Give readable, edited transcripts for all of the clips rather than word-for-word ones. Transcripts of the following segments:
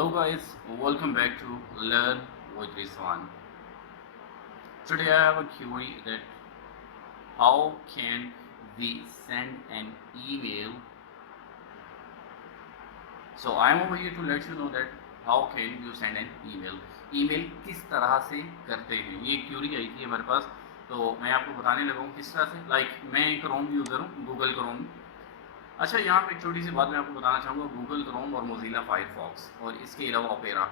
Hello guys, welcome back to Learn with Rizwan. Today I have a query that how can we send an email. So I am over here to let you know that how can you send an email. Email किस तरह से करते हैं, ये Curie आई थी हमारे पास, तो मैं आपको बताने लगा हूँ किस तरह से। मैं क्रोम यूज़र हूँ, गूगल क्रोम। अच्छा, यहाँ पे एक छोटी सी बात मैं आपको बताना चाहूँगा। गूगल क्रोम और मोज़िला फायरफॉक्स और इसके अलावा ओपेरा,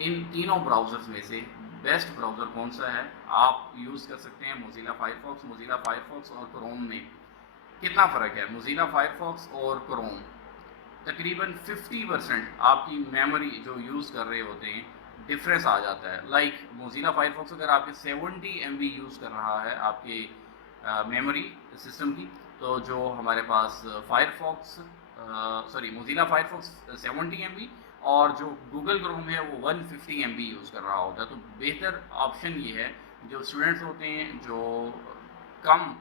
इन तीनों ब्राउज़र्स में से बेस्ट ब्राउज़र कौन सा है? आप यूज़ कर सकते हैं मोज़िला फायरफॉक्स। मोज़िला फायरफॉक्स और क्रोम में कितना फ़र्क है? मोज़िला फायरफॉक्स और क्रोम तकरीबन 50% आपकी मेमोरी जो यूज़ कर रहे होते हैं डिफरेंस आ जाता है। मोज़िला फायरफॉक्स अगर आपके 70 MB यूज़ कर रहा है आपके मेमोरी सिस्टम की, तो जो हमारे पास मोज़िला फायरफॉक्स 70 MB और जो गूगल क्रोम है वो 150 MB यूज़ कर रहा होता है। तो बेहतर ऑप्शन ये है, जो स्टूडेंट्स होते हैं जो कम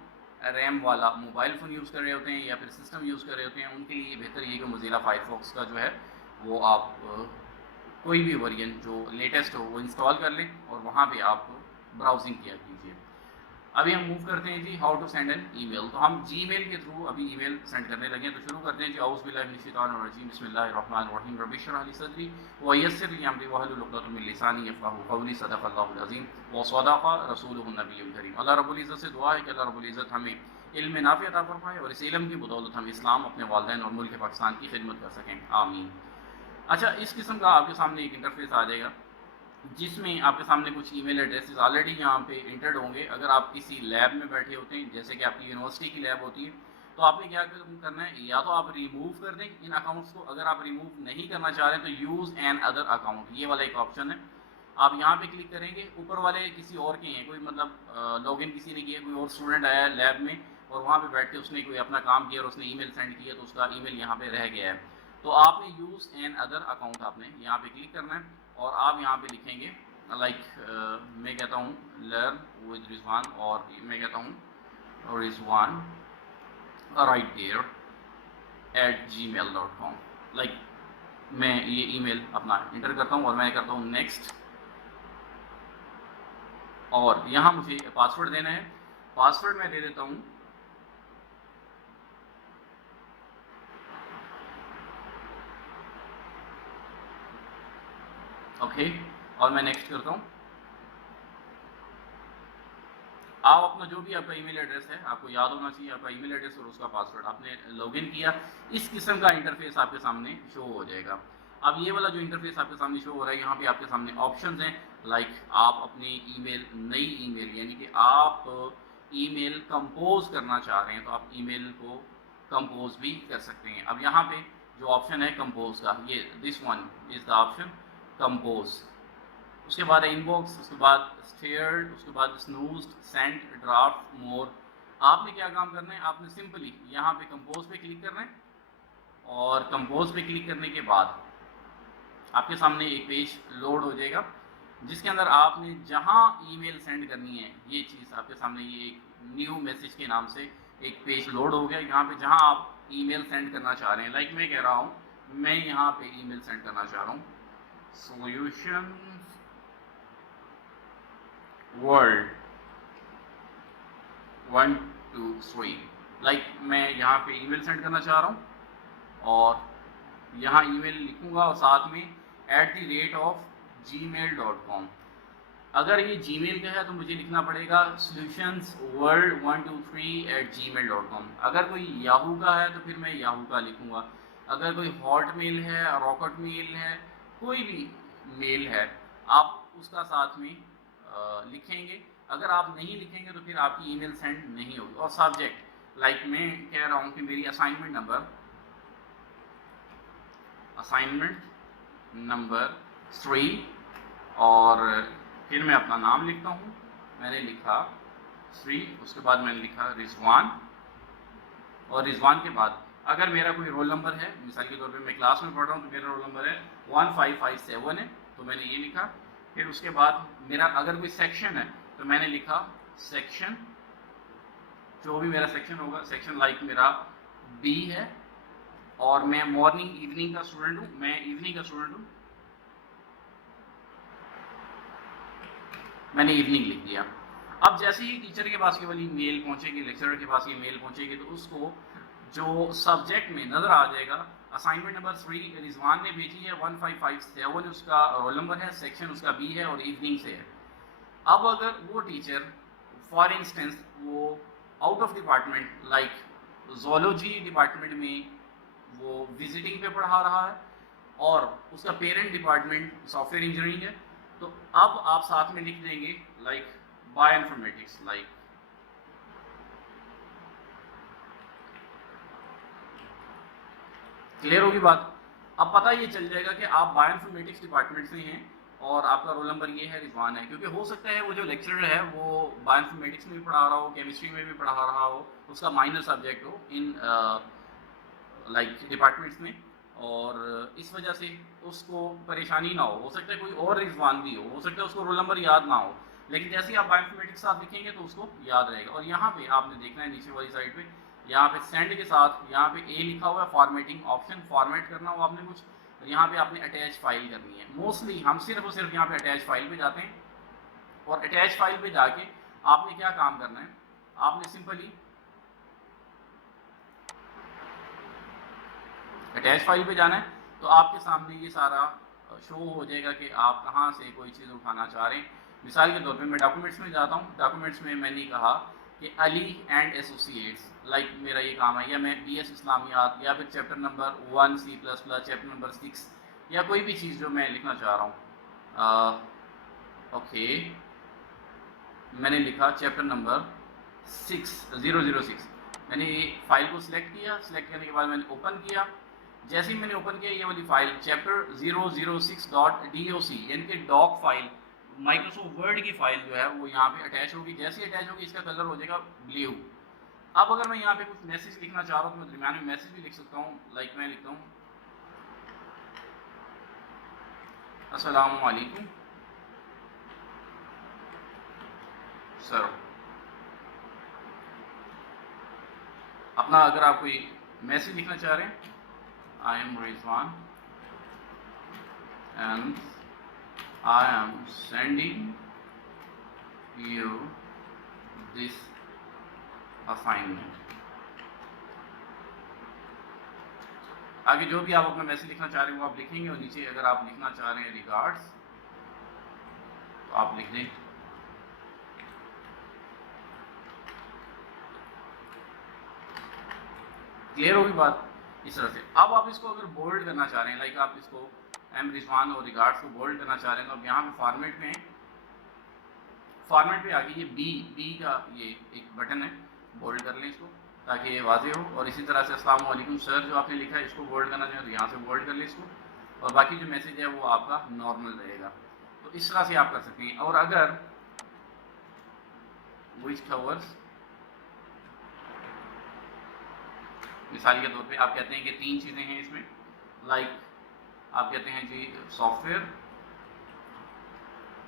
रैम वाला मोबाइल फ़ोन यूज़ कर रहे होते हैं या फिर सिस्टम यूज़ कर रहे होते हैं, उनके लिए बेहतर ये कि मोज़िला फायरफॉक्स का जो है वो आप कोई भी वर्जन जो लेटेस्ट हो वो इंस्टॉल कर लें और वहाँ पे आप ब्राउजिंग किया कीजिए। अभी हम मूव करते हैं जी how to send an email. तो हम जीमेल के थ्रू अभी ईमेल सेंड करने लगे हैं। तो शुरू करते हैं जी। औज़ु बिल्लाहि मिनश शैतानिर रजीम, बिस्मिल्लाहिर्रहमानिर्रहीम, रब्बि इश्रह ली सदरी व यस्सिर ली अमरी वहलुल उक़दतम मिन लिसानी यफ़क़हू क़ौली, सदक़ल्लाहुल अज़ीम व सदक़ रसूलुहुन नबियुल करीम। अल्लाह रब्बुल इज़्ज़त से दुआ है कि अल्लाह रब्बुल इज़्ज़त हमें इल्म नाफ़िअ अता फ़रमाए और इस इल्म की बदौलत हम इस्लाम, अपने वालिदैन और मुल्क पाकिस्तान की खिदमत कर सकें, आमीन। अच्छा, इस किस्म का आपके सामने एक इंटरफेस आ जाएगा जिसमें आपके सामने कुछ ईमेल एड्रेसेस ऑलरेडी यहाँ पे इंटर्ड होंगे। अगर आप किसी लैब में बैठे होते हैं, जैसे कि आपकी यूनिवर्सिटी की लैब होती है, तो आपने क्या करना है, या तो आप रिमूव कर दें इन अकाउंट्स को। अगर आप रिमूव नहीं करना चाह रहे हैं तो यूज़ एन अदर अकाउंट, ये वाला एक ऑप्शन है। आप यहाँ पे क्लिक करेंगे। ऊपर वाले किसी और के हैं, कोई मतलब लॉगिन किसी ने किया, कोई और स्टूडेंट आया लैब में और वहाँ पे बैठ के उसने कोई अपना काम किया और उसने ईमेल सेंड किया, तो उसका ईमेल यहाँ पे रह गया है। तो आपने यूज़ एन अदर अकाउंट आपने यहाँ पे क्लिक करना है और आप यहाँ पे लिखेंगे मैं कहता हूँ लर्न विद रिजवान, और मैं कहता हूँ रिजवान राइट देयर @gmail.com। मैं ये ईमेल अपना इंटर करता हूँ और मैं करता हूँ नेक्स्ट, और यहाँ मुझे पासवर्ड देना है। पासवर्ड मैं दे देता हूँ ओके, और मैं नेक्स्ट करता हूँ। आप अपना जो भी आपका ईमेल एड्रेस है, आपको याद होना चाहिए आपका ईमेल एड्रेस और उसका पासवर्ड। आपने लॉगिन किया, इस किस्म का इंटरफेस आपके सामने शो हो जाएगा। अब ये वाला जो इंटरफेस आपके सामने शो हो रहा है, यहाँ पे आपके सामने ऑप्शंस हैं। आप अपनी ईमेल, नई ईमेल यानी कि आप ईमेल कंपोज करना चाह रहे हैं, तो आप ईमेल को कंपोज भी कर सकते हैं। अब यहाँ पे जो ऑप्शन है कंपोज का, ये this one is the option compose. उसके बाद इनबॉक्स, उसके बाद स्टेयर्ड, उसके बाद स्नूज्ड, सेंट, ड्राफ्ट, मोर। आपने क्या काम करना है, आपने सिंपली यहाँ पे कंपोज पे क्लिक करना है और कंपोज पे क्लिक करने के बाद आपके सामने एक पेज लोड हो जाएगा जिसके अंदर आपने जहाँ ईमेल सेंड करनी है, ये चीज़ आपके सामने, ये एक न्यू मैसेज के नाम से एक पेज लोड हो गया। यहाँ पे जहाँ आप ईमेल सेंड करना चाह रहे हैं, मैं कह रहा हूँ मैं यहाँ पे ईमेल सेंड करना चाह रहा हूँ सॉल्यूशन वर्ल्ड 1 2 3। मैं यहाँ पे ईमेल सेंड करना चाह रहा हूँ और यहाँ ईमेल लिखूँगा और साथ में @gmail.com। अगर ये जीमेल का है तो मुझे लिखना पड़ेगा solutionsworld123@gmail.com। अगर कोई याहू का है तो फिर मैं याहू का लिखूँगा। अगर कोई हॉटमेल है, रॉकेट मेल है, कोई भी मेल है, आप उसका साथ में लिखेंगे। अगर आप नहीं लिखेंगे तो फिर आपकी ईमेल सेंड नहीं होगी। और सब्जेक्ट, मैं कह रहा हूँ कि मेरी असाइनमेंट नंबर 3, और फिर मैं अपना नाम लिखता हूँ। मैंने लिखा 3, उसके बाद मैंने लिखा रिजवान, और रिजवान के बाद अगर मेरा कोई रोल नंबर है, मिसाल के तौर पे मैं क्लास में पढ़ रहा हूँ तो मेरा रोल नंबर है 1557 है, तो मैंने ये लिखा। फिर उसके बाद मेरा अगर कोई सेक्शन है तो मैंने लिखा सेक्शन, जो भी मेरा सेक्शन होगा, सेक्शन मेरा बी है और मैं मॉर्निंग इवनिंग का स्टूडेंट हूँ, मैं इवनिंग का स्टूडेंट हूँ। मैंने इवनिंग लिख दिया। अब जैसे ही टीचर के पास केवल मेल पहुंचेगी, लेक्चरर के पास ये मेल पहुंचेगी, तो उसको जो सब्जेक्ट में नज़र आ जाएगा असाइनमेंट नंबर 3 रिजवान ने भेजी है 1557 उसका रोल नंबर है, सेक्शन उसका बी है और इवनिंग से है। अब अगर वो टीचर फॉर इंस्टेंस वो out of department like zoology department में वो विजिटिंग पे पढ़ा रहा है और उसका पेरेंट डिपार्टमेंट सॉफ्टवेयर इंजीनियरिंग है, तो अब आप साथ में लिख देंगे लाइक बायोइन्फॉर्मेटिक्स, लाइक क्लियर होगी बात। अब पता ये चल जाएगा कि आप बायोइन्फॉर्मेटिक्स डिपार्टमेंट से हैं और आपका रोल नंबर ये है, रिजवान है, क्योंकि हो सकता है वो जो लेक्चरर है वो बायोइन्फॉर्मेटिक्स में भी पढ़ा रहा हो, केमिस्ट्री में भी पढ़ा रहा हो, उसका माइनर सब्जेक्ट हो इन लाइक डिपार्टमेंट्स में, और इस वजह से उसको परेशानी ना हो सकता है कोई और रिजवान भी हो सकता है उसको रोल नंबर याद ना हो, लेकिन जैसे ही आप बायोइन्फॉर्मेटिक्स साथ लिखेंगे तो उसको याद रहेगा। और यहाँ पे आपने देखना है नीचे वाली साइड पे, यहाँ पे सेंड के साथ यहाँ पे ए लिखा हुआ है, फॉर्मेटिंग ऑप्शन, फॉर्मेट करना हो आपने कुछ, यहाँ पे आपने अटैच फाइल करनी है। मोस्टली हम सिर्फ और सिर्फ यहाँ पे अटैच फाइल पे जाते हैं, और अटैच फाइल पे जाके आपने क्या काम करना है, आपने सिंपली अटैच फाइल पे जाना है, तो आपके सामने ये सारा शो हो जाएगा कि आप कहाँ से कोई चीज़ उठाना चाह रहे हैं। मिसाल के तौर पे मैं डॉक्यूमेंट्स में जाता हूँ, डॉक्यूमेंट्स में मैंने कहा कि अली एंड एसोसिएट्स, लाइक मेरा ये काम है, या मैं BS इस्लामियात या फिर chapter number 1 C++, chapter number 6 या कोई भी चीज़ जो मैं लिखना चाह रहा हूँ। ओके, मैंने लिखा चैप्टर नंबर 006, मैंने ये फाइल को सिलेक्ट किया, सिलेक्ट करने के बाद मैंने ओपन किया। जैसे ही मैंने ओपन किया ये वाली फाइल चैप्टर 006.doc यानी कि डॉक फाइल, माइक्रोसॉफ्ट वर्ड की फाइल जो है वो यहाँ पे अटैच होगी। जैसे ही अटैच होगी इसका कलर हो जाएगा ब्लू। अब अगर मैं यहाँ पे कुछ मैसेज लिखना चाह रहा हूँ तो मैं दरम्यान में मैसेज भी लिख सकता हूँ, लाइक मैं लिखता हूँ अस्सलाम वालेकुम सर। अपना अगर आप कोई मैसेज लिखना चाह रहे हैं, I am Rizwan and I am sending you this assignment। आगे जो भी आप अपना मैसेज लिखना चाह रहे हैं वो आप लिखेंगे, और नीचे अगर आप लिखना चाह रहे हैं रिगार्ड्स तो आप लिख दें। क्लियर होगी बात इस तरह से। अब आप इसको अगर बोल्ड करना चाह रहे हैं, लाइक आप इसको एम रिजवान और रिगार्ड्स को बोल्ड करना चाह रहे हैं, तो अब यहाँ पे फॉर्मेट में फॉर्मेट पे आके ये बी का ये एक बटन है, बोल्ड कर लें इसको ताकि ये वाजे हो। और इसी तरह से अस्सलाम वालेकुम सर जो आपने लिखा है इसको बोल्ड करना चाहें तो यहाँ से बोल्ड कर लें इसको, और बाकी जो मैसेज है वो आपका नॉर्मल रहेगा। तो इस तरह से आप कर सकते हैं। और अगर विच कवर्स, मिसाल के तौर पे आप कहते हैं कि 3 चीज़ें हैं इसमें, लाइक आप कहते हैं जी सॉफ्टवेयर,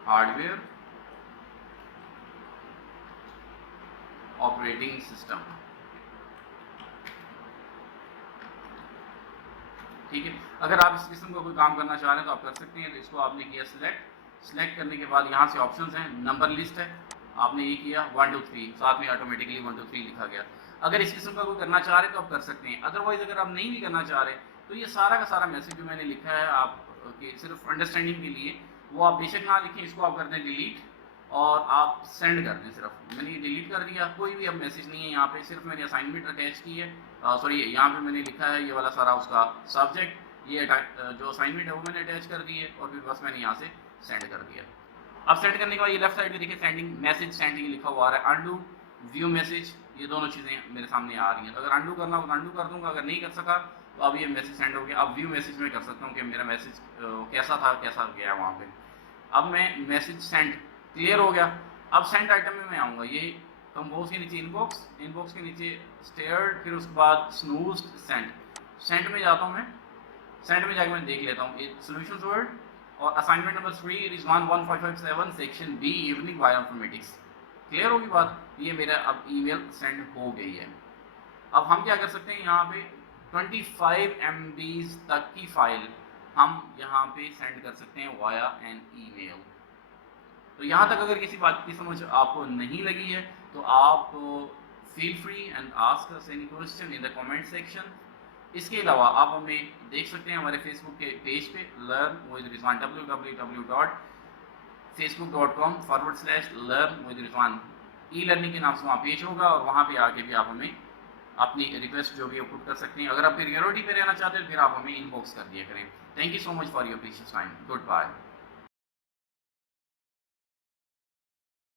हार्डवेयर, ऑपरेटिंग सिस्टम, ठीक है। अगर आप इस किस्म का कोई काम करना चाह रहे हैं तो आप कर सकते हैं। तो इसको आपने किया सिलेक्ट करने के बाद यहाँ से ऑप्शंस हैं, नंबर लिस्ट है, आपने ये किया 1 2 3, साथ में ऑटोमेटिकली 1 2 3 लिखा गया। अगर इस किस्म का कोई करना चाह रहे हैं तो आप कर सकते हैं। अदरवाइज अगर आप नहीं भी करना चाह रहे तो ये सारा का सारा मैसेज जो मैंने लिखा है आप सिर्फ अंडरस्टैंडिंग के लिए, वो आप बेशक ना लिखें, इसको आप कर दें डिलीट और आप सेंड कर दें। सिर्फ मैंने ये डिलीट कर दिया, कोई भी अब मैसेज नहीं है यहाँ पे, सिर्फ मैंने असाइनमेंट अटैच की है। सॉरी, यहाँ पे मैंने लिखा है ये वाला सारा उसका सब्जेक्ट, ये जो असाइनमेंट है वो मैंने अटैच कर दी है, और फिर बस मैंने यहाँ से सेंड कर दिया। अब सेंड करने के बाद ये लेफ्ट साइड पे देखिए सेंडिंग मैसेज सेंडिंग लिखा हुआ आ रहा है, अंडू व्यू मैसेज, ये दोनों चीज़ें मेरे सामने आ रही हैं। तो अगर अंडू करना हो तो अंडू कर दूंगा, अगर नहीं कर सका तो अब ये मैसेज सेंड हो गया। अब व्यू मैसेज में कर सकता हूँ कि मेरा मैसेज कैसा था, कैसा गया वहाँ पे। अब मैं मैसेज सेंड क्लियर हो गया। अब सेंड आइटम में मैं आऊँगा, ये कंपोज के नीचे इनबॉक्स, इनबॉक्स के नीचे स्टेयर्ड, फिर उसके बाद स्नूज्ड, सेंड। सेंड में जाता हूँ मैं, सेंड में जाकर मैं देख लेता हूँ ये सॉल्यूशंस वर्ड और assignment number 3 Rizwan 1557 section B evening bioinformatics. Clear होगी बात, ये मेरा अब ईमेल सेंड हो गई है। अब हम क्या कर सकते हैं, यहाँ पे 25 MB तक की फाइल हम यहाँ पे सेंड कर सकते हैं वाया एन ईमेल। तो यहाँ तक अगर किसी बात की समझ आपको नहीं लगी है तो आप feel free and ask us any question in the comment section. इसके अलावा आप हमें देख सकते हैं हमारे फेसबुक के पेज पे learn with Rizwan www.facebook.com/learn with Rizwan e learning के नाम से वहाँ पेज होगा और वहाँ पे आके भी आप हमें अपनी रिक्वेस्ट जो भी पुट कर सकते हैं। अगर आप प्रियोरिटी पे रहना चाहते हैं फिर आप हमें इनबॉक्स कर दिया करें। Thank you so much for your precious time. Good bye.